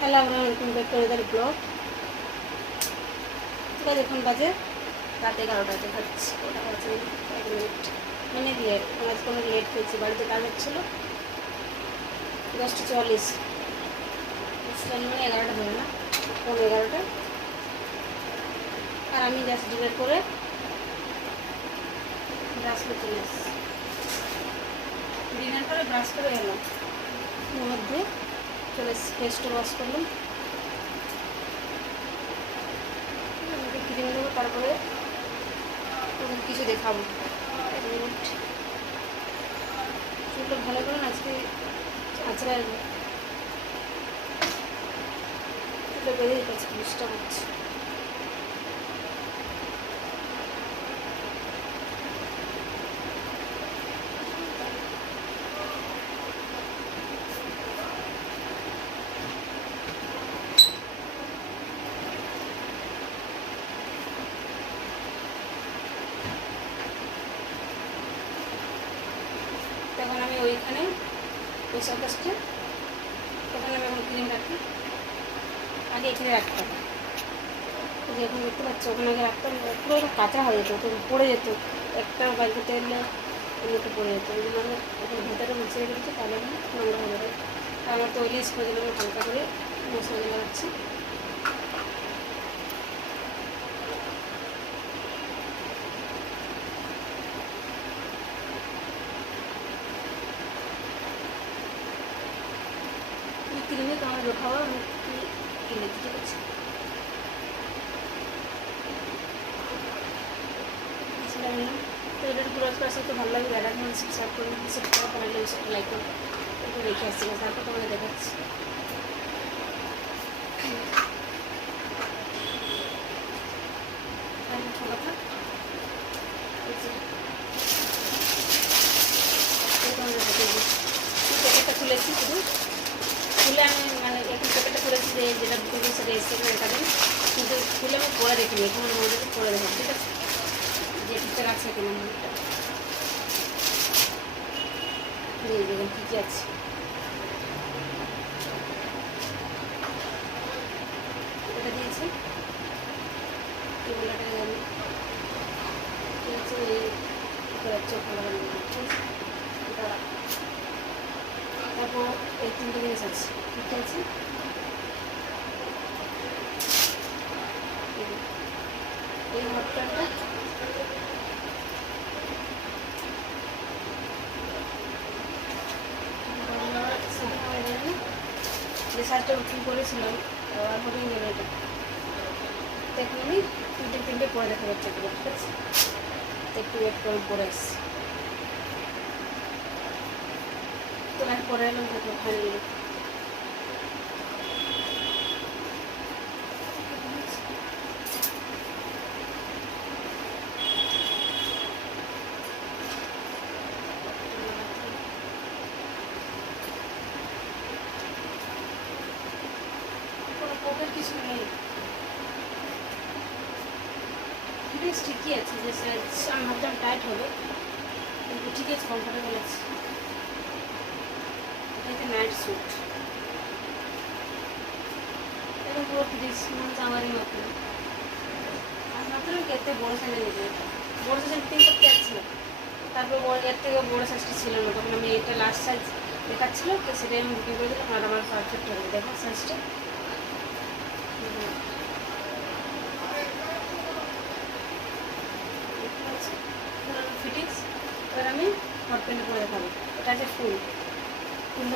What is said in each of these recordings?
Hello আমরা welcome back to another blog. ঠিক আছে, এখন বাজে রাত 11টা দেখাচ্ছি। ওটা বাজে 1 মিনিট মানে লেট, আজকে অনেক লেট হয়েছে, বাড়িতে কাজ হচ্ছিলো। 10:40 মানে 11টা ধরে না, 11:15। আর আমি জাস্ট ডিনার করে ব্রাশ করে চলে এসেছি। ডিনার করে ব্রাশ করে এলাম, মধ্যে চলে এসেছি, ফেসটা ওয়াশ করলাম, ক্রিম দেবো, তারপরে কিছু দেখাবো। 1 মিনিট চুলটা ভালো করে আজকে আঁচড়ে আসবো, চুলটা বেঁধে দিতে আজকে চেষ্টা করছি। তখন আমি ওইখানে ওই সার্কাসটা, তখন আমি এখন ক্রিম রাখি, আগে এখানে রাখতাম। যে এখন দেখতে পাচ্ছি ওখানে আগে রাখতাম, পুরো কাঁচা হয়ে যেত, তো পড়ে যেত, একটা বাইর করতে এলে এমনিতে পড়ে যেত। ওই জন্য আমি এখন ভেতরে মুছিয়ে রেখেছি, তাহলে আমি নোংরা হয়ে যাবে। আর আমার তো অয়েলি স্কিনের জন্য আমি হালকা করে মশলা লাগাচ্ছি। ক্রিমে তোমার দেখাবো আমি কি কিনেছি, ঠিক আছে? সেটা নিলাম, তো এটা ব্রাশ করার সাথে ভালো লাগে। আর এখন সার্ভ করে সেটা বানালে সেটা লাইক করবো, একটু রেখে আসছি, তারপর তোমাদের দেখাচ্ছি। আর একটা কথা, প্যাকেটটা খুলেছি, শুধু খুলে আমি মানে এখন প্যাকেটটা খুলেছি যে যেটা দুটো সেটা এসে রেখা দিন, কিন্তু খুলে আমি পরে দেখিনি, এখন আমি মনে পরে দেখাবো, ঠিক আছে? যে ঠিকঠাক আছে কিনা মুখটা দিয়ে দেবেন, কী কী আছে। এটা দিয়েছি কি বলে, এটা জানি দিয়েছি ওই চোখ লাগানো, ঠিক আছে? এটা তারপর এই 3টে জিনিস আছে, ঠিক আছে? এই মটরটা যে সাজটা উঠুন করেছিলাম আর হবেই গেল এটা, এখন আমি 3টে পরে দেখা যাচ্ছে, ঠিক আছে? একটু ওয়েট করে পরে আসছি, তো আমি পরে এলাম, দেখো ফাইনালি কোনো প্রকার কিছু নেই, ফিটিংস ঠিকই আছে। যে সাইজ আমি ভাবতাম টাইট হবে, কিন্তু ঠিক আছে, কমফোর্টেবল আছে। এটা নাইট স্যুট, এবং পুরো ফিটিংস মানে আমারই মতো। আমি ভাবছিলাম কি এতে বড়ো সাইজে নেবে, বড়ো সাইজে ফিটিং করতে যাচ্ছিলাম, তারপর এর থেকে বড়ো সাইজটা ছিল না, তখন আমি এটা লাস্ট সাইজ দেখাচ্ছিলো, তো সেটাই আমি বুকিং করে দিলাম। আর আমার পারফেক্ট হবে, দেখো সাইজটা ফিটিংস। এবার আমি হট প্যান্টে পরে দেখাবো, এটা আছে ফুল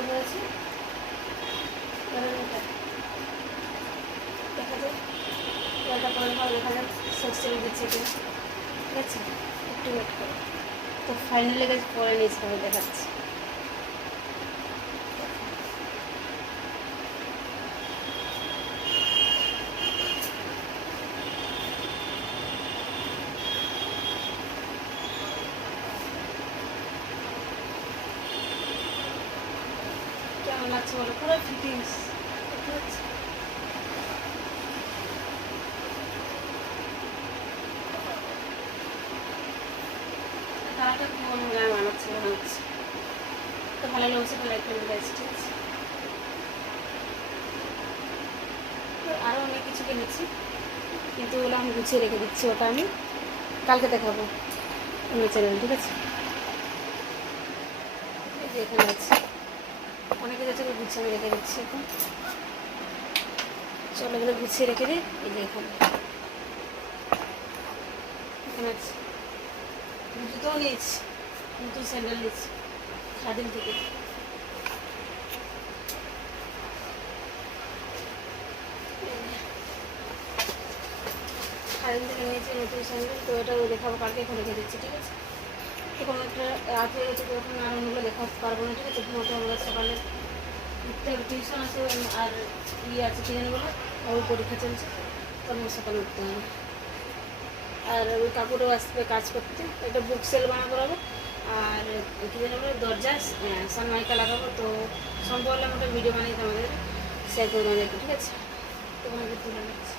পরেছি। এবার এটা দেখা যায়, এটা পরে দেখাবো, দেখা যাক সাকসেস দিচ্ছে কিনা, ঠিক আছে? একটু ওয়েট করো। তো ফাইনালি কাজ পরে নিয়েছি, আমি দেখাচ্ছি। কেমন লাগছে বলো, পুরো ফিটিংস, ঠিক আছে? কালারটা কি বলবো, গায়ে মানাচ্ছে মনে হচ্ছে। তো ভালো লাগছে, লাইক করবে, ঠিক আছে? থেকে নিচ্ছি, কিন্তু ওগুলো আমি গুছিয়ে রেখে দিচ্ছি, ওটা আমি কালকে দেখাবো অন্য চ্যানেল, ঠিক আছে? এই যে এখানে আছে, অনেকে যাচ্ছে গুছিয়ে আমি রেখে দিচ্ছি এখন। চলো এগুলো গুছিয়ে রেখে দিই। এই যে এখানে এখানে আছে, জুতোও নিয়েছি, নতুন স্যান্ডেল নিয়েছি খাদিম থেকে। খাদিম থেকে নিয়েছি নতুন স্যান্ডেল, তো এটাও দেখাবো কালকে, এখন রেখে দিচ্ছি, ঠিক আছে? এখন একটা রাত হয়ে গেছে, তো এখন আর অন্যগুলো দেখাতে পারবো না, ঠিক আছে? ঘুমোতে হবে, সকালে উঠতে হবে, টিউশন আছে আর আছে কি জানি বলে, ওর পরীক্ষা চলছে, তখন সকালে উঠতে হবে। আর ওই কাকুরও আসবে কাজ করতে, একটা বুক সেল বানাবো হবে, আর কী জানি বলে দরজা সানমাইকা লাগাবো, তো সম্ভব হলে আমি ওটা ভিডিও বানিয়ে আমাদের শেয়ার করে দেবো, ঠিক আছে? তো ওখানে তুলে নিচ্ছি।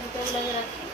জুতোগুলো রাখি।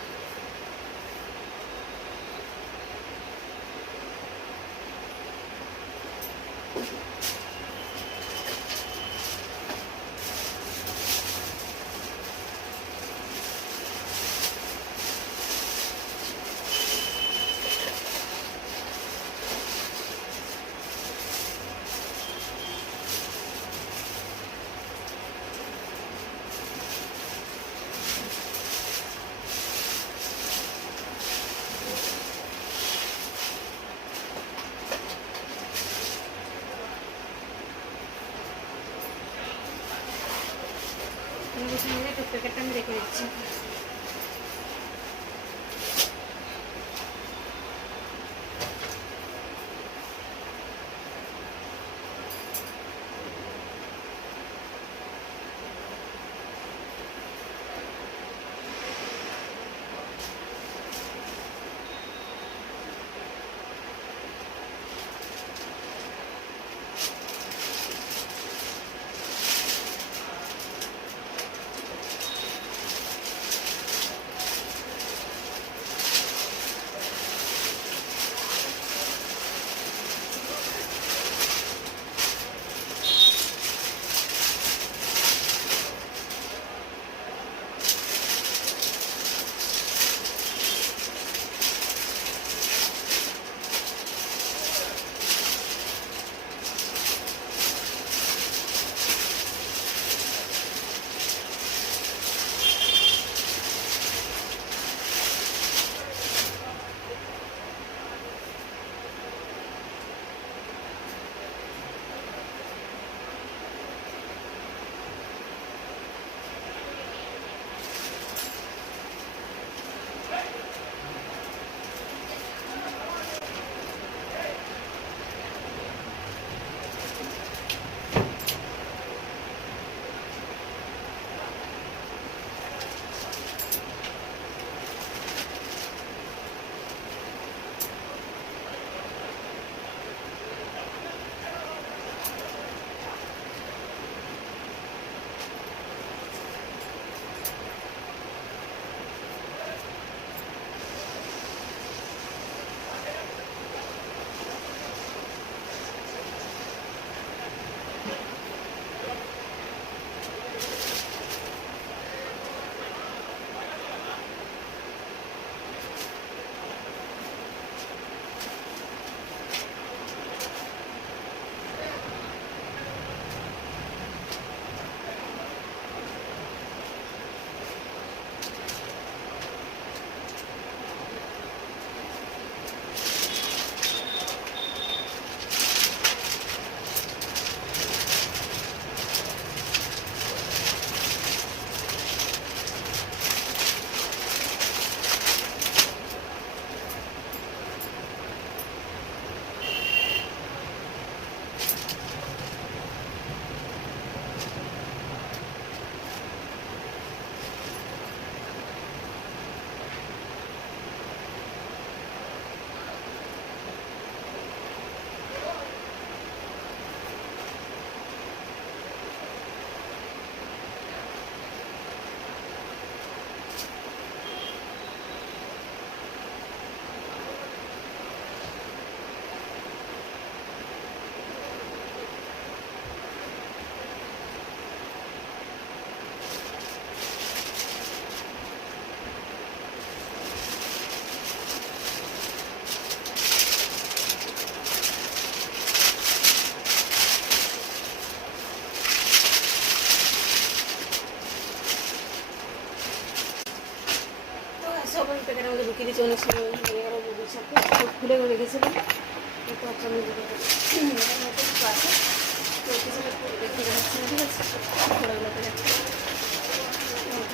একটু প্যাকেটটা আমি রেখে দিচ্ছি। ঢুকিয়ে দিয়েছি অনেক সময় হয়ে গেল বুঝির সাথে খুলে রেখেছিলাম তো আচ্ছা আমি আছে তো কিছু দেখে দেখাচ্ছি না, ঠিক আছে? ঘোড়াগুলোতে যাচ্ছে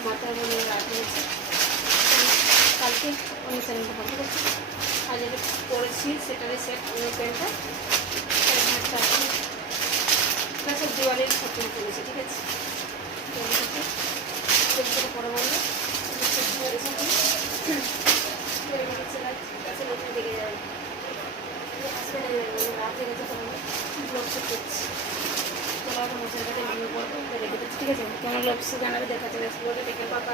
মাথায় বলে রাখা হয়েছে কালকে অন্য চ্যানেলটা ভালো করছি। আর যেটা করেছি সেটারই সেট অন্য প্যান্টটা সব দিওয়ালির খরচা করেছি, ঠিক আছে? পরে বলবো দেখে যাবে আসবে না রাতে গেছে ব্লগ শ্যুট করছি তোলা মশার কাছে আমি বলবো রেখে দিচ্ছি, ঠিক আছে? কেমন লাগছে জানাবে, দেখা যাবে দেখে পাপা